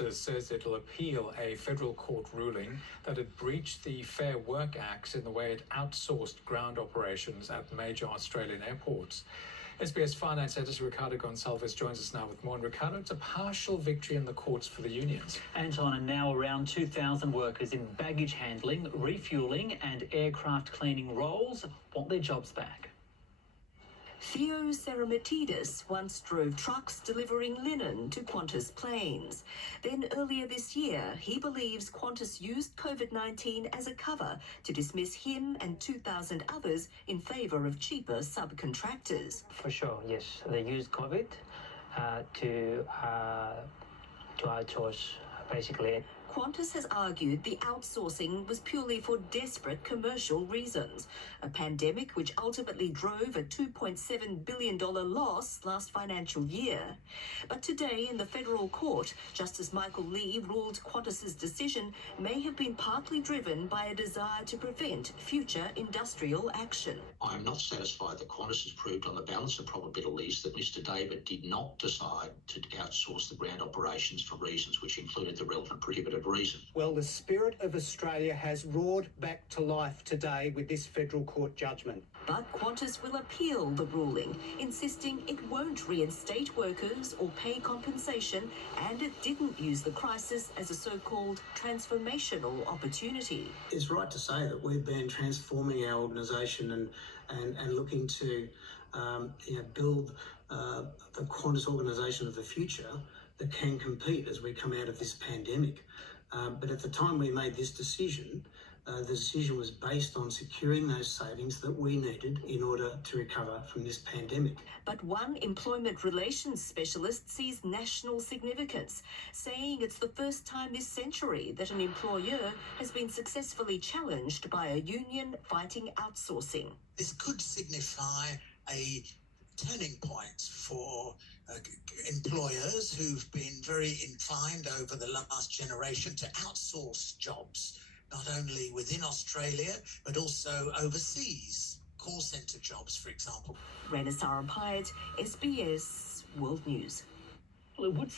Qantas says it'll appeal a federal court ruling that it breached the Fair Work Act in the way it outsourced ground operations at major Australian airports. SBS Finance Editor Ricardo Gonçalves joins us now with more. And Ricardo, it's a partial victory in the courts for the unions. Anton, and now around 2,000 workers in baggage handling, refuelling and aircraft cleaning roles want their jobs back. Theo Seramatidis once drove trucks delivering linen to Qantas planes. Then earlier this year, he believes Qantas used COVID-19 as a cover to dismiss him and 2,000 others in favour of cheaper subcontractors. For sure, yes. They used COVID to outsource basically. Qantas has argued the outsourcing was purely for desperate commercial reasons, a pandemic which ultimately drove a $2.7 billion loss last financial year. But today in the federal court, Justice Michael Lee ruled Qantas's decision may have been partly driven by a desire to prevent future industrial action. I am not satisfied that Qantas has proved on the balance of probabilities that Mr David did not decide to outsource the ground operations for reasons which included the relevant prohibited reason. Well, the spirit of Australia has roared back to life today with this federal court judgment. But Qantas will appeal the ruling, insisting it won't reinstate workers or pay compensation, and it didn't use the crisis as a so-called transformational opportunity. It's right to say that we've been transforming our organisation and looking to build the Qantas organisation of the future that can compete as we come out of this pandemic. But at the time we made this decision, the decision was based on securing those savings that we needed in order to recover from this pandemic. But one employment relations specialist sees national significance, saying it's the first time this century that an employer has been successfully challenged by a union fighting outsourcing. This could signify a turning point for employers who've been very inclined over the last generation to outsource jobs, not only within Australia, but also overseas. Call centre jobs, for example. Rena Sarapayat, SBS World News. Well, it would